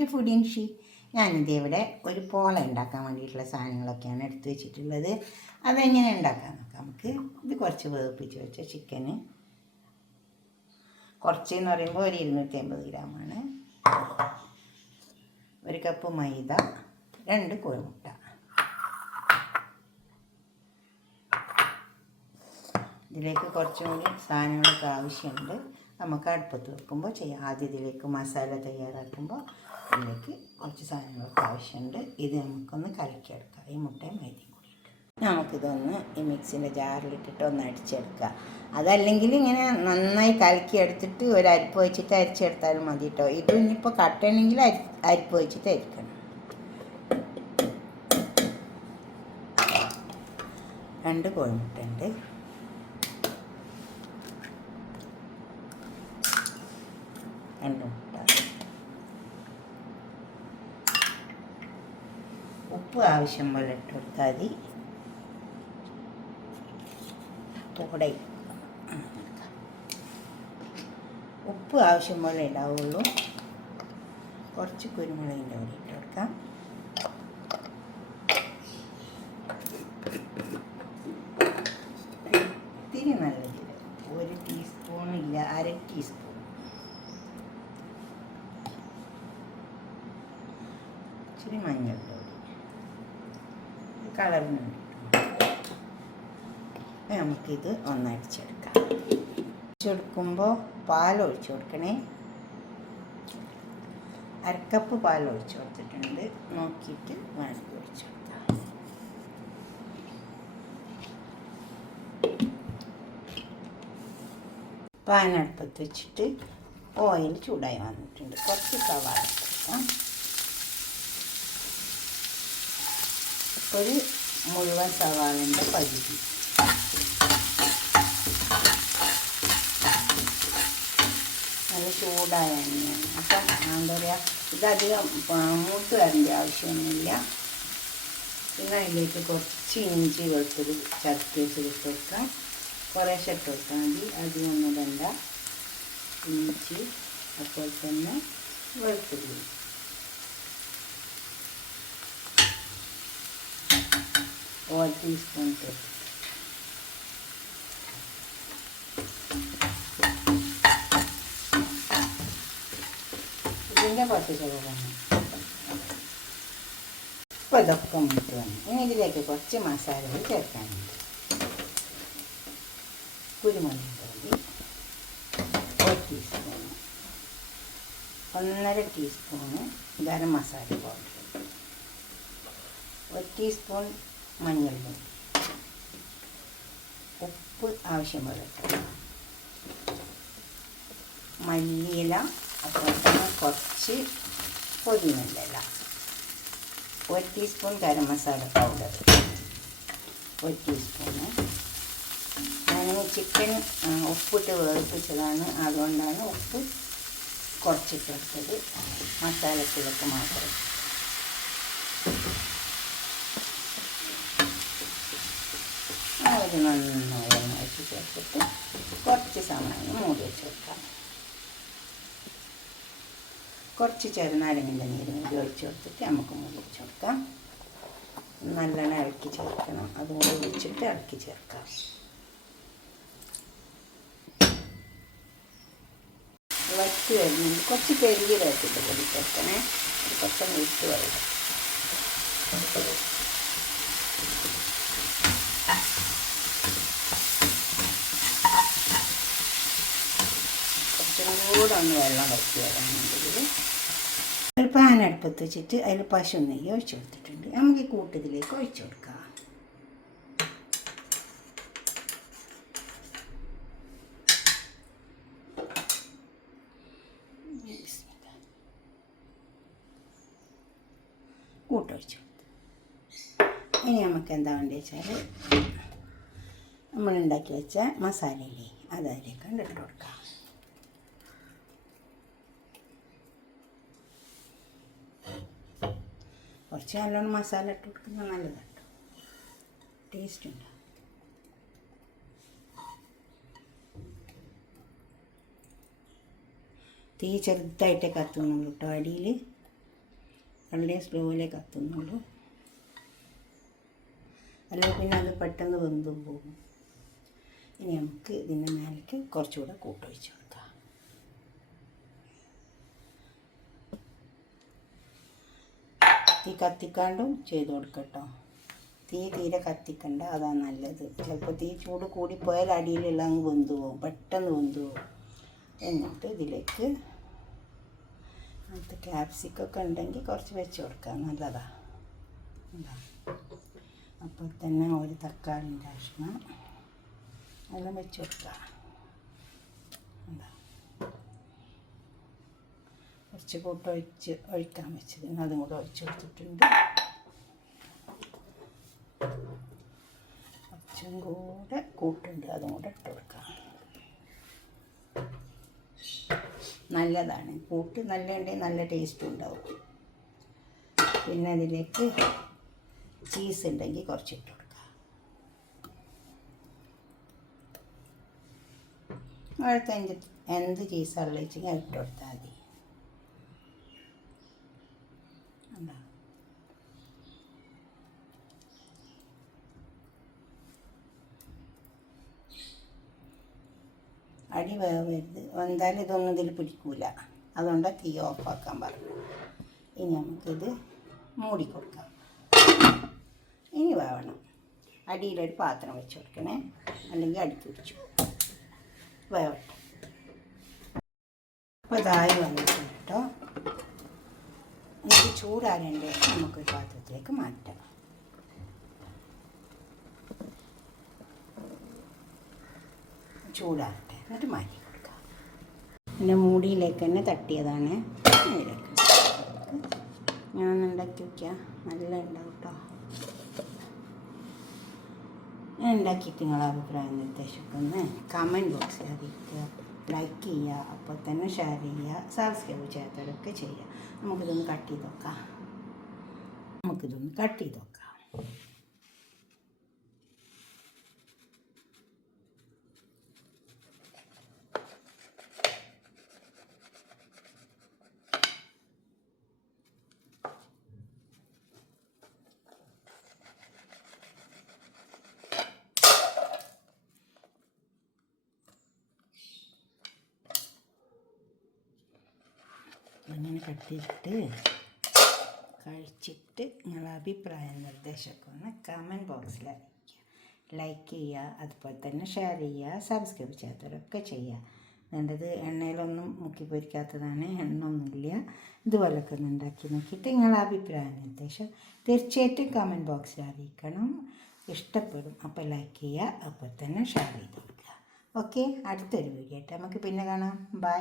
To ഫുഡിൻഷി. ഞാനിത് ഇവിടെ ഒരു പോള ഉണ്ടാക്കാൻ വേണ്ടിയിട്ടുള്ള സാധനങ്ങളൊക്കെയാണ് എടുത്തു വെച്ചിട്ടുള്ളത്. അതെങ്ങനെ ഉണ്ടാക്കാൻ നോക്കാം നമുക്ക്. ഇത് കുറച്ച് വേവിപ്പിച്ച് വെച്ച ചിക്കന്, കുറച്ചെന്ന് പറയുമ്പോൾ ഒരു 250 ഗ്രാമാണ്, 1 കപ്പ് മൈദ, 2 കോഴിമുട്ട. ഇതിലേക്ക് കുറച്ചും കൂടി സാധനങ്ങളൊക്കെ ആവശ്യമുണ്ട്. നമുക്ക് അടുപ്പത്ത് വെക്കുമ്പോൾ ചെയ്യാം. ആദ്യം ഇതിലേക്ക് മസാല തയ്യാറാക്കുമ്പോൾ ഇതിലേക്ക് കുറച്ച് സാധനങ്ങളൊക്കെ ആവശ്യമുണ്ട്. ഇത് നമുക്കൊന്ന് കലക്കിയെടുക്കാം, ഈ മുട്ടയും മൈദയും കൂടിയിട്ട്. നമുക്കിതൊന്ന് ഈ മിക്സിൻ്റെ ജാറിലിട്ടിട്ട് ഒന്ന് അടിച്ചെടുക്കുക. അതല്ലെങ്കിൽ ഇങ്ങനെ നന്നായി കലക്കിയെടുത്തിട്ട് ഒരു അരിപ്പ് വെച്ചിട്ട് അരിച്ചെടുത്താലും മതി കേട്ടോ. ഇത് ഇനിയിപ്പോൾ കട്ടണമെങ്കിൽ അരിപ്പ് വെച്ചിട്ട് അരിക്കണം. 2 കോഴിമുട്ട ഉണ്ട്, മുട്ട, ഉപ്പ് ആവശ്യം പോലെ ഇട്ട് കൊടുത്താൽ മതി. കൂടെ ഉപ്പ് ആവശ്യം പോലെ ഇടാവുള്ളൂ. കുറച്ച് കുരുമുളകിൻ്റെ പൊടി ഇട്ട് കൊടുക്കാം. ഇത്തിരി നല്ല ജീരകം, 1 ടീസ്പൂണില്ല, 1/2 ടീസ്പൂൺ. ഇച്ചിരി മഞ്ഞൾപ്പൊടി കളറിന് വേണ്ടിയിട്ട്. നമുക്കിത് ഒന്നടിച്ചെടുക്കാം. ഒഴിച്ചെടുക്കുമ്പോൾ പാലൊഴിച്ച് കൊടുക്കണേ. 1/2 കപ്പ് പാലൊഴിച്ച് കൊടുത്തിട്ടുണ്ട്. നോക്കിയിട്ട് വേണമെങ്കിൽ ഒഴിച്ച് കൊടുക്കാം. പാൻ അടുപ്പത്ത് വെച്ചിട്ട് ഓയിൽ ചൂടായി വന്നിട്ടുണ്ട്. കുറച്ച് സവാള കൊടുക്കാം. ഒരു മുഴുവൻ സവാളൻ്റെ പകുതി. നല്ല ചൂടായ എണ്ണയാണ്. അപ്പം എന്താ പറയുക, ഇതധികം മൂത്ത് വരേണ്ട ആവശ്യമൊന്നുമില്ല. പിന്നെ അതിലേക്ക് കുറച്ച് ഇഞ്ചി വെളുത്തത് ചതച്ച് വെച്ചിട്ട് കൊടുക്കാം. കുറേശ്ശെ ഇട്ട് കൊടുത്താൽ മതി, അധികമൊന്നും വേണ്ട. ഇഞ്ചി അതുപോലെ തന്നെ വെളുത്തുള്ളി, 1 ടീസ്പൂൺ ഇട്ട്. ഇതിൻ്റെ കുറച്ച് ചെറുതാണ്. ഇപ്പോൾ ഇതൊക്കെ മൂത്ത് വന്നു. ഇനി ഇതിലേക്ക് കുറച്ച് മസാലകൾ ചേർക്കാനുണ്ട്. കുരുമുളക് പൊടി 1 teaspoon, 1.5 teaspoon garam masala powder, 1 teaspoon മഞ്ഞൾപ്പൊടി, ഉപ്പ് ആവശ്യം പോലെ, മല്ലിയില, അതുപോലെ തന്നെ കുറച്ച് പുതിനയില, 1 teaspoon garam masala powder, 1 teaspoon. ഞാൻ ചിക്കൻ ഉപ്പിട്ട് വേവിപ്പിച്ചതാണ്, അതുകൊണ്ടാണ് ഉപ്പ് കുറച്ചിട്ടെടുത്തത്. മസാലത്തിലേക്ക് മാത്രം. അത് നന്നായി ഒഴിച്ച് ചേർത്തിട്ട് കുറച്ച് സമയം മൂടി വെച്ച് വെക്കാം. കുറച്ച് ചെറുനാരങ്ങൻ്റെ നീരും കൂടി ഒഴിച്ച് കൊടുത്തിട്ട് നമുക്ക് മൂടി വെച്ച് കൊടുക്കാം. നല്ലോണം ഇളക്കി ചേർക്കണം. അതുകൊണ്ട് ഒഴിച്ചിട്ട് ഇളക്കി ചേർക്കാം. വറ്റി വരുന്നുണ്ട്. കുറച്ച് പെരുകിയിട്ടിട്ട് പൊടി ചേർക്കണേ. കുറച്ചൊന്ന് ഇട്ട് വരും. കൂടെ ഒന്ന് വെള്ളം വറ്റി വരാനുണ്ടെങ്കിൽ ഒരു പാൻ അടുപ്പത്ത് വെച്ചിട്ട് അതിൽ പശു നെയ്യ് ഒഴിച്ച് കൊടുത്തിട്ടുണ്ട്. നമുക്ക് ഈ കൂട്ടത്തിലേക്ക് ഒഴിച്ചു കൊടുക്കാം. കൂട്ടൊഴിച്ചു. ഇനി നമുക്ക് എന്താ വേണ്ടത് വെച്ചാൽ നമ്മളുണ്ടാക്കി വെച്ച മസാലയില്ലേ അത് അതിലേക്ക് ഇട്ട് കൊടുക്കാം. കുറച്ച് നല്ലോണം മസാല ഇട്ട് കൊടുക്കുന്നത് നല്ലതാണ് കേട്ടോ, ടേസ്റ്റ് ഉണ്ട്. തീ ചെറുതായിട്ടേ കത്തുന്നുള്ളൂ കേട്ടോ അടിയിൽ. വളരെ സ്ലോയിലേ കത്തുന്നുള്ളൂ, അല്ലെങ്കിൽ പിന്നെ അത് പെട്ടെന്ന് വെന്തും പോകും. ഇനി നമുക്ക് ഇതിൻ്റെ മേലേക്ക് കുറച്ചുകൂടെ കൂട്ടൊഴിച്ച് കൊടുക്കാം. തീ കത്തിക്കാണ്ടും ചെയ്ത് കൊടുക്കട്ടോ. തീ തീരെ കത്തിക്കണ്ട, അതാണ് നല്ലത്. ചിലപ്പോൾ തീ ചൂട് കൂടിപ്പോയാൽ അടിയിലുള്ള അങ്ങ് വെന്തു പോകും, പെട്ടെന്ന് വെന്തു പോകും. എന്നിട്ട് ഇതിലേക്ക് അടുത്ത് ക്യാപ്സിക്കൊക്കെ ഉണ്ടെങ്കിൽ കുറച്ച് വെച്ച് കൊടുക്കാം, നല്ലതാണ്. അപ്പോൾ തന്നെ ഒരു തക്കാളിൻ്റെ കഷ്ണം എല്ലാം വെച്ച് കൊടുക്കാം. എന്താ കുറച്ച് ഒഴിക്കാൻ വെച്ചത്, അതും കൂടെ ഒഴിച്ച് കൊടുത്തിട്ടുണ്ട്. കുറച്ചും കൂടെ കൂട്ടുണ്ട്, അതും കൂടെ ഇട്ട് കൊടുക്കാം. നല്ലതാണ് കൂട്ട്, നല്ല ഉണ്ടെങ്കിൽ നല്ല ടേസ്റ്റും ഉണ്ടാവും. പിന്നെ അതിലേക്ക് ചീസ് ഉണ്ടെങ്കിൽ കുറച്ച് ഇട്ട് കൊടുക്കാം. അടുത്ത എന്ത് ചീസാണ് വെച്ചെങ്കിൽ ഇട്ട് കൊടുത്താൽ മതി. എന്താ അടി വേവരുത്, എന്തായാലും ഇതൊന്നും ഇതിൽ പിടിക്കൂല, അതുകൊണ്ട് തീ ഓഫാക്കാൻ പറഞ്ഞു. ഇനി നമുക്കിത് മൂടിക്കൊടുക്കാം. ഇനി വേവണം, അടിയിലൊരു പാത്രം വെച്ച് കൊടുക്കണേ, അല്ലെങ്കിൽ അടി പിടിച്ചു വേവട്ടെ. അപ്പോൾ ഇതായി വന്നിട്ടുണ്ട് കേട്ടോ. ഇത് ചൂടാറേണ്ടേ നമുക്കൊരു പാത്രത്തിലേക്ക് മാറ്റാം. ചൂടാറട്ടെ, എന്നിട്ട് മാറ്റി കൊടുക്കാം. പിന്നെ മൂടിയിലേക്ക് തന്നെ തട്ടിയതാണ്. ഇതിലേക്ക് ഞാൻ ഉണ്ടാക്കി വയ്ക്കാം, നല്ല ഉണ്ടാവും കേട്ടോ. ഞാൻ ഉണ്ടാക്കിയിട്ട് നിങ്ങളെ അഭിപ്രായം നിർദ്ദേശമൊക്കെ ഒന്ന് കമൻറ്റ് ബോക്സിൽ അറിയിക്കുക, ലൈക്ക് ചെയ്യുക, അപ്പോൾ തന്നെ ഷെയർ ചെയ്യുക, സബ്സ്ക്രൈബ് ചെയ്യാത്തവരൊക്കെ ചെയ്യുക. നമുക്കിതൊന്ന് കട്ട് ചെയ്ത് നോക്കാം. അങ്ങനെ കട്ട് ചെയ്തിട്ട് കഴിച്ചിട്ട് നിങ്ങളുടെ അഭിപ്രായം നിർദ്ദേശമൊക്കെ ഒന്ന് കമൻറ്റ് ബോക്സിൽ അറിയിക്കുക, ലൈക്ക് ചെയ്യുക, അതുപോലെ തന്നെ ഷെയർ ചെയ്യുക, സബ്സ്ക്രൈബ് ചെയ്യാത്തവരൊക്കെ ചെയ്യുക. വേണ്ടത് എണ്ണയിലൊന്നും മുക്കി പൊരിക്കാത്തതാണ്, എണ്ണ ഒന്നുമില്ല. ഇതുപോലൊക്കെ ഒന്ന് ഉണ്ടാക്കി നോക്കിയിട്ട് നിങ്ങളുടെ അഭിപ്രായ നിർദ്ദേശം തീർച്ചയായിട്ടും കമൻറ്റ് ബോക്സിൽ അറിയിക്കണം. ഇഷ്ടപ്പെടും, അപ്പോൾ ലൈക്ക് ചെയ്യുക, അപ്പോൾ തന്നെ ഷെയർ ചെയ്ത് കൊടുക്കുക. ഓക്കെ, അടുത്തൊരു വീഡിയോ ആയിട്ട് നമുക്ക് പിന്നെ കാണാം. ബൈ.